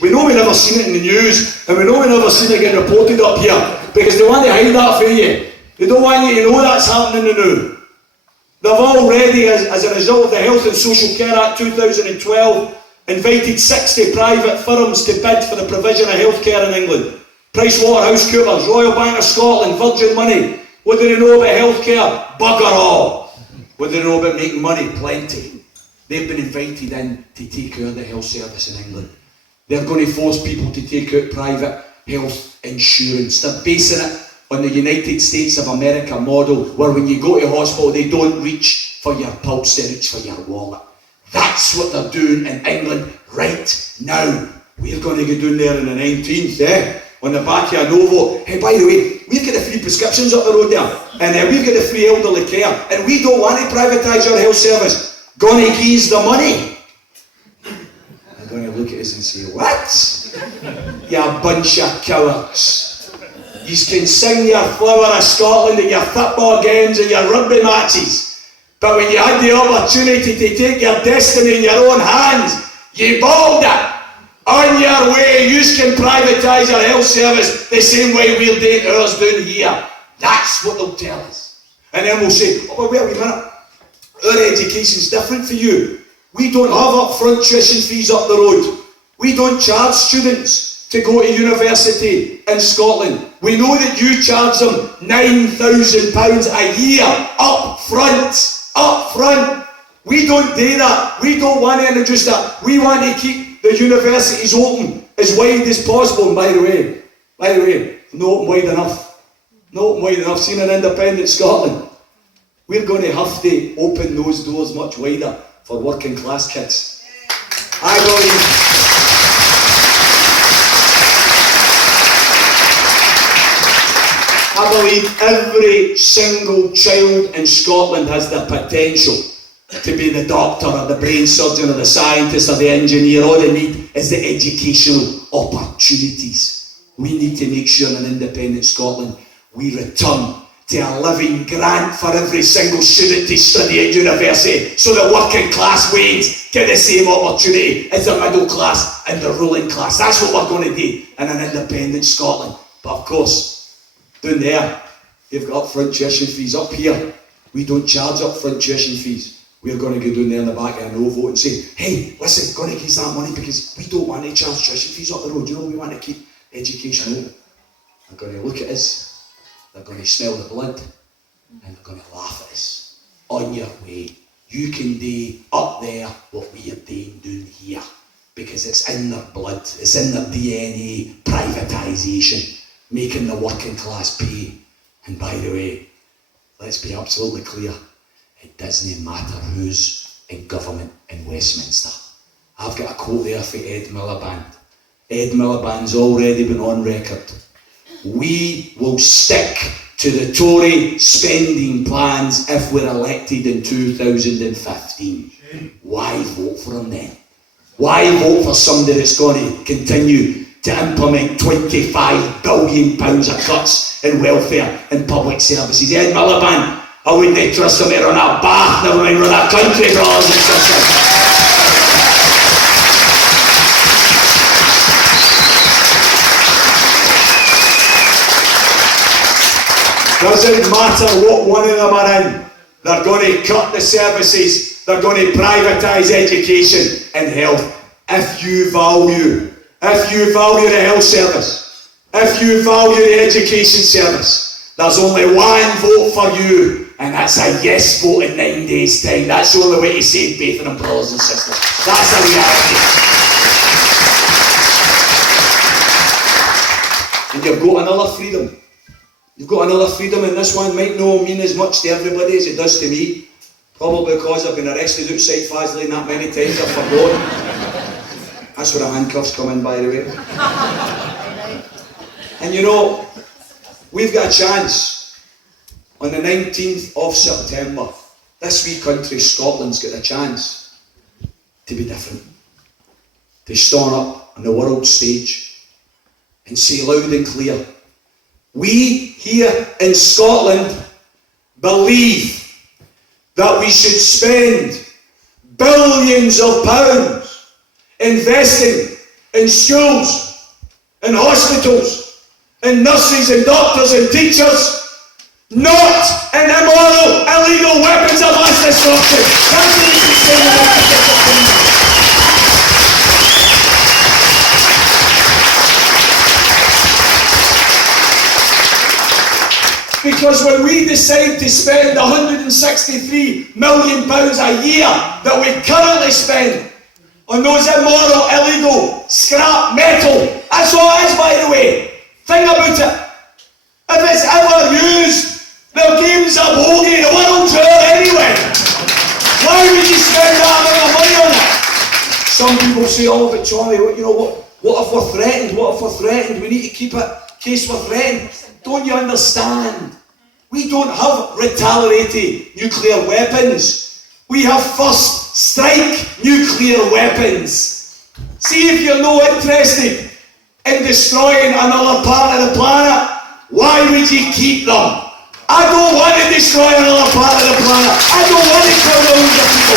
We know we never seen it in the news, and we know we never seen it get reported up here, because they want to hide that for you. They don't want you to know that's happening now. They've already, as a result of the Health and Social Care Act 2012, invited 60 private firms to bid for the provision of healthcare in England. PricewaterhouseCoopers, Royal Bank of Scotland, Virgin Money. What do they know about healthcare? Bugger all. What do they know about making money? Plenty. They've been invited in to take over the health service in England. They're going to force people to take out private health insurance. They're basing it on the United States of America model, where when you go to hospital, they don't reach for your pulse, they reach for your wallet. That's what they're doing in England right now. We're going to go down there on the 19th, on the back of a Novo. Hey, by the way, we've got the free prescriptions up the road there, and we've got the free elderly care, and we don't want to privatise our health service. Gonna give the money. They're going to look at us and say, what? You bunch of cowards. You can sing your Flower of Scotland at your football games and your rugby matches, but when you had the opportunity to take your destiny in your own hands, you balled it. On your way, you can privatise your health service the same way we're doing ours down here. That's what they'll tell us. And then we'll say, oh, well, wait a minute. Our education's different for you. We don't have upfront tuition fees up the road. We don't charge students to go to university in Scotland. We know that you charge them £9,000 a year up front. We don't do that. We don't want to introduce that. We want to keep the universities open as wide as possible. And by the way, not open wide enough. Not open wide enough. Seen an independent Scotland. We're going to have to open those doors much wider for working class kids. I believe every single child in Scotland has the potential to be the doctor or the brain surgeon or the scientist or the engineer. All they need is the educational opportunities. We need to make sure in an independent Scotland we return to a living grant for every single student to study at university, so the working class wains get the same opportunity as the middle class and the ruling class. That's what we're going to do in an independent Scotland. But of course, down there, you've got upfront tuition fees. Up here, we don't charge upfront tuition fees. We're going to go down there in the back of a Novo and say, hey, listen, going to give that money because we don't want to charge tuition fees up the road. You know, we want to keep education open. They're going to look at us. They're going to smell the blood, and they're going to laugh at us. On your way, you can do up there what we are doing down here, because it's in their blood, it's in their DNA, privatisation, making the working class pay. And by the way, let's be absolutely clear, it doesn't matter who's in government in Westminster. I've got a quote there for Ed Miliband. Ed Miliband's already been on record. We will stick to the Tory spending plans if we're elected in 2015. Why vote for him then? Why vote for somebody that's going to continue to implement £25 billion of cuts in welfare and public services? Ed Miliband, I wouldn't trust him to run a bath, never mind run a country, brothers and sisters. Doesn't matter what one of them are in, they're going to cut the services, they're going to privatise education and health. If you value the health service, if you value the education service, there's only one vote for you, and that's a yes vote in 9 days' time. That's the only way to save Bethlehem, brothers and sisters. That's a reality. And you've got another freedom. You've got another freedom, and this one might not mean as much to everybody as it does to me. Probably because I've been arrested outside Faslane that many times I've forgotten. That's where the handcuffs come in, by the way. And you know, we've got a chance on the 19th of September. This wee country, Scotland's got a chance to be different. To stand up on the world stage and say loud and clear, we here in Scotland believe that we should spend billions of pounds investing in schools, in hospitals, in nurses and doctors and teachers, not in immoral, illegal weapons of mass destruction. That's what we can say about the Because when we decide to spend £163 million a year that we currently spend on those immoral, illegal, scrap metal, that's all it is, by the way. Think about it. If it's ever used, the game's a bogey, the world tour anyway. Why would you spend that amount of money on it? Some people say, oh, but Johnny, what if we're threatened? What if we're threatened? We need to keep it in case we're threatened. Don't you understand? We don't have retaliatory nuclear weapons. We have first strike nuclear weapons. See, if you're no interested in destroying another part of the planet, why would you keep them? I don't want to destroy another part of the planet. I don't want to kill millions of people.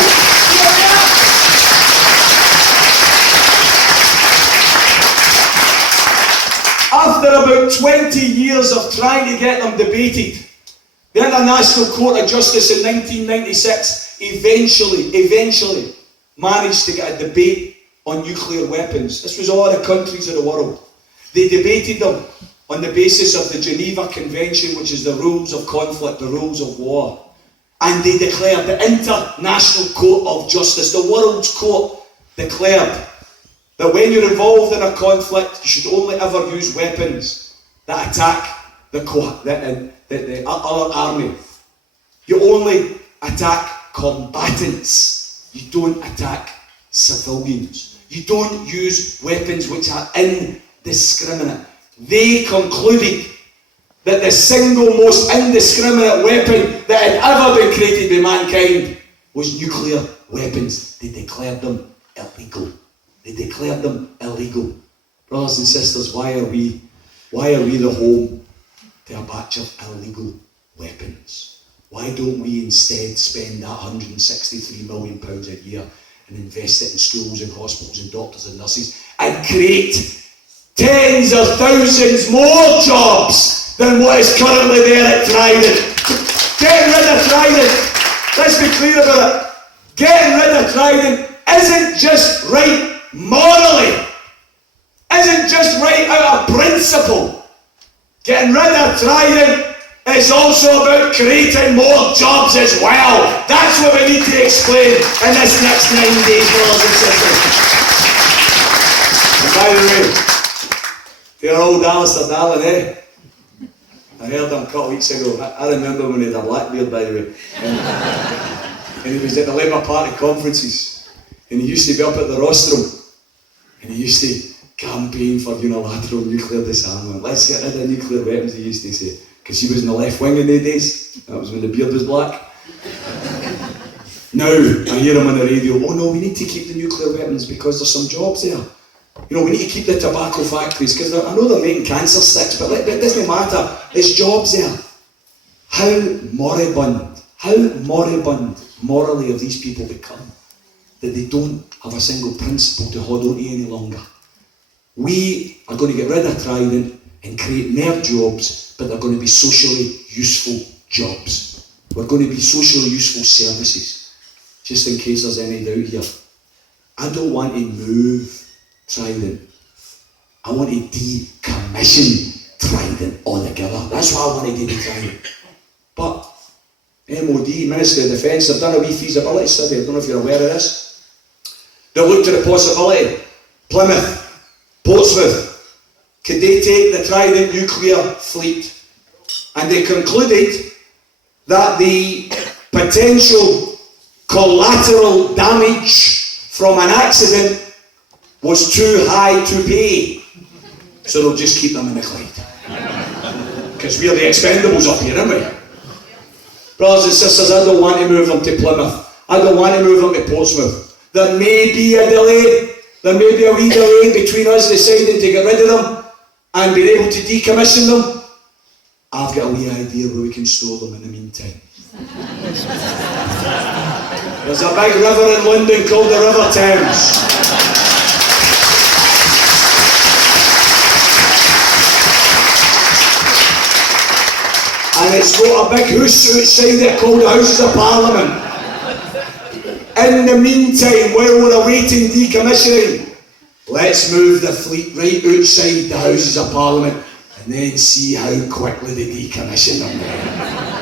After about 20 years of trying to get them debated, the International Court of Justice in 1996 eventually managed to get a debate on nuclear weapons. This was all the countries of the world. They debated them on the basis of the Geneva Convention, which is the rules of conflict, the rules of war. And they declared, the International Court of Justice, the world's court, declared that when you're involved in a conflict, you should only ever use weapons that attack the other army. You only attack combatants. You don't attack civilians. You don't use weapons which are indiscriminate. They concluded that the single most indiscriminate weapon that had ever been created by mankind was nuclear weapons. They declared them illegal. They declared them illegal. Brothers and sisters, why are we the home to a batch of illegal weapons? Why don't we instead spend that £163 million a year and invest it in schools and hospitals and doctors and nurses and create tens of thousands more jobs than what is currently there at Trident? Getting rid of Trident, let's be clear about it, getting rid of Trident isn't just right morally, isn't just right out of principle. Getting rid of Trident is also about creating more jobs as well. That's what we need to explain in this next 9 days, brothers and sisters. And by the way, dear old Alistair Darling, I heard him a couple of weeks ago. I remember when he had a black beard, by the way. And he was at the Labour Party conferences. And he used to be up at the rostrum. And he used to campaign for unilateral nuclear disarmament. Let's get rid of nuclear weapons, he used to say. Because he was in the left wing in the days. That was when the beard was black. Now, I hear him on the radio, oh no, we need to keep the nuclear weapons because there's some jobs there. We need to keep the tobacco factories, because I know they're making cancer sticks, but it doesn't matter. There's jobs there. How moribund morally have these people become that they don't have a single principle to hold on to any longer? We are going to get rid of Trident and create more jobs, but they're going to be socially useful jobs. We're going to be socially useful services. Just in case there's any doubt here, I don't want to move Trident. I want to decommission Trident altogether. That's what I want to do to Trident. But MOD, Ministry of Defence, have done a wee feasibility study. I don't know if you're aware of this. They looked at the possibility. Plymouth, Portsmouth, could they take the Trident nuclear fleet? And they concluded that the potential collateral damage from an accident was too high to pay. So they'll just keep them in the Clyde. Because we're the expendables up here, aren't we? Brothers and sisters, I don't want to move them to Plymouth. I don't want to move them to Portsmouth. There may be a delay. There may be a wee delay between us deciding to get rid of them and being able to decommission them. I've got a wee idea where we can store them in the meantime. There's a big river in London called the River Thames. And it's got a big house outside it called the Houses of Parliament. In the meantime, while we're awaiting decommissioning, let's move the fleet right outside the Houses of Parliament and then see how quickly they decommission them.